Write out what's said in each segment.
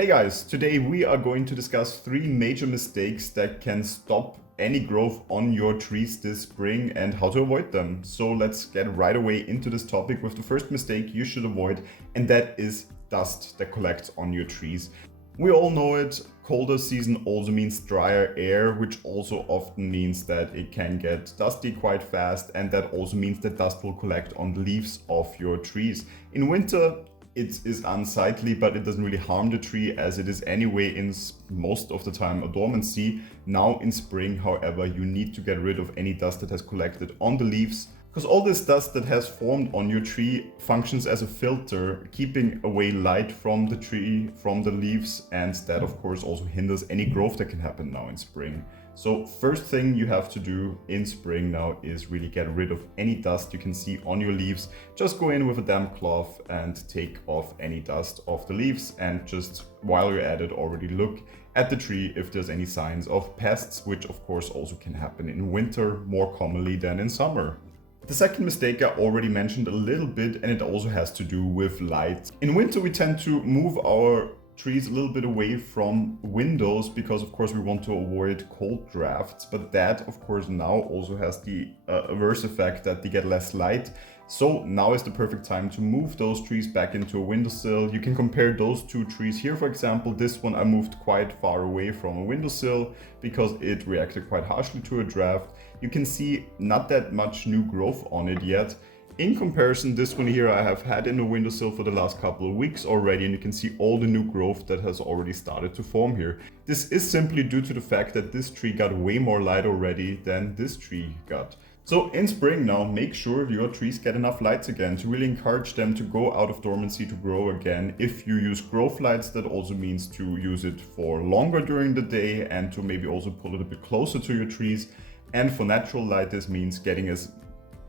Hey guys, today we are going to discuss 3 major mistakes that can stop any growth on your trees this spring and how to avoid them. So let's get right away into this topic with the first mistake you should avoid, and that is dust that collects on your trees. We all know it, colder season also means drier air, which also often means that it can get dusty quite fast, and that also means that dust will collect on the leaves of your trees. In winter, it is unsightly, but it doesn't really harm the tree as it is anyway in most of the time a dormancy. Now in spring, however, you need to get rid of any dust that has collected on the leaves, because all this dust that has formed on your tree functions as a filter, keeping away light from the tree, from the leaves, and that of course also hinders any growth that can happen now in spring. So first thing you have to do in spring now is really get rid of any dust you can see on your leaves. Just go in with a damp cloth and take off any dust off the leaves, and just while you're at it already look at the tree if there's any signs of pests, which of course also can happen in winter more commonly than in summer. The second mistake I already mentioned a little bit, and it also has to do with light. In winter we tend to move our trees a little bit away from windows because of course we want to avoid cold drafts, but that of course now also has the adverse effect that they get less light. So now is the perfect time to move those trees back into a windowsill. You can compare those two trees here. For example, this one I moved quite far away from a windowsill because it reacted quite harshly to a draft. You can see not that much new growth on it yet. In comparison, this one here I have had in the windowsill for the last couple of weeks already, and you can see all the new growth that has already started to form here. This is simply due to the fact that this tree got way more light already than this tree got. So in spring now, make sure your trees get enough lights again to really encourage them to go out of dormancy to grow again. If you use growth lights, that also means to use it for longer during the day and to maybe also pull it a bit closer to your trees. And for natural light, this means getting as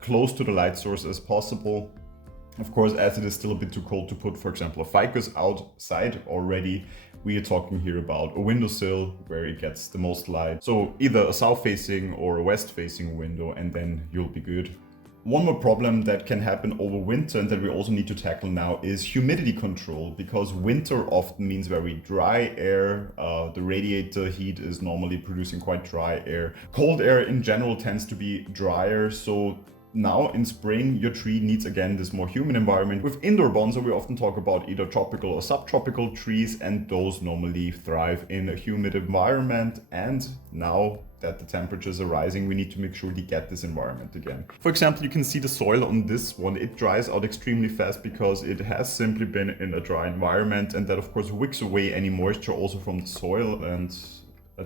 close to the light source as possible. Of course, as it is still a bit too cold to put, for example, a ficus outside already, we are talking here about a windowsill where it gets the most light. So either a south-facing or a west-facing window, and then you'll be good. One more problem that can happen over winter and that we also need to tackle now is humidity control, because winter often means very dry air. The radiator heat is normally producing quite dry air. Cold air in general tends to be drier, so now in spring, your tree needs again this more humid environment. With indoor bonsai, we often talk about either tropical or subtropical trees, and those normally thrive in a humid environment. And now that the temperatures are rising, we need to make sure they get this environment again. For example, you can see the soil on this one. It dries out extremely fast because it has simply been in a dry environment, and that of course wicks away any moisture also from the soil, and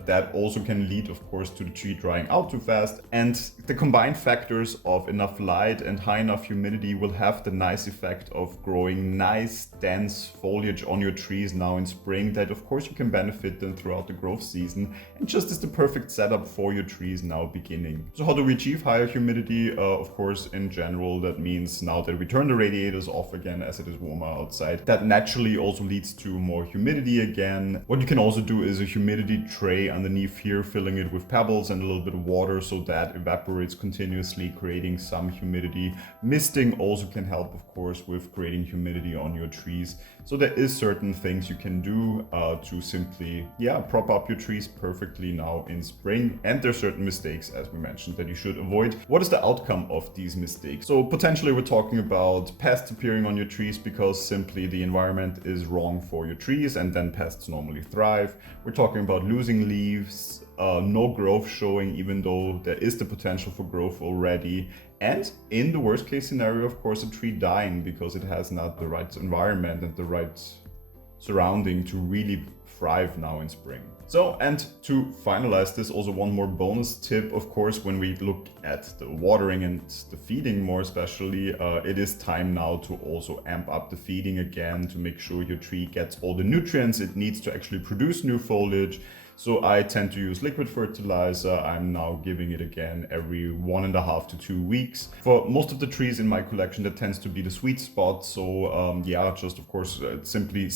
that also can lead, of course, to the tree drying out too fast. And the combined factors of enough light and high enough humidity will have the nice effect of growing nice, dense foliage on your trees now in spring that, of course, you can benefit them throughout the growth season, and just is the perfect setup for your trees now beginning. So how do we achieve higher humidity? Of course, in general, that means now that we turn the radiators off again as it is warmer outside, that naturally also leads to more humidity again. What you can also do is a humidity tray underneath here, filling it with pebbles and a little bit of water so that evaporates continuously, creating some humidity. Misting also can help, of course, with creating humidity on your trees. So there is certain things you can do to simply, prop up your trees perfectly now in spring. And there's certain mistakes, as we mentioned, that you should avoid. What is the outcome of these mistakes? So potentially we're talking about pests appearing on your trees because simply the environment is wrong for your trees, and then pests normally thrive. We're talking about losing leaves, no growth showing even though there is the potential for growth already, and in the worst case scenario, of course, a tree dying because it has not the right environment and the right surrounding to really thrive now in spring. So, and to finalize this, also one more bonus tip, of course, when we look at the watering and the feeding more especially, it is time now to also amp up the feeding again to make sure your tree gets all the nutrients it needs to actually produce new foliage. So I tend to use liquid fertilizer. I'm now giving it again every 1.5 to 2 weeks. For most of the trees in my collection, that tends to be the sweet spot. So just of course, simply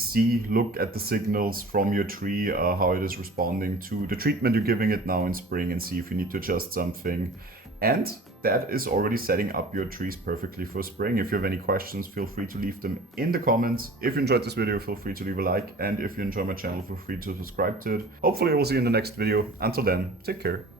look at the signals from your tree, how it is responding to the treatment you're giving it now in spring, and see if you need to adjust something. And that is already setting up your trees perfectly for spring. If you have any questions, feel free to leave them in the comments. If you enjoyed this video, feel free to leave a like. And if you enjoy my channel, feel free to subscribe to it. Hopefully I will see you in the next video. Until then, take care.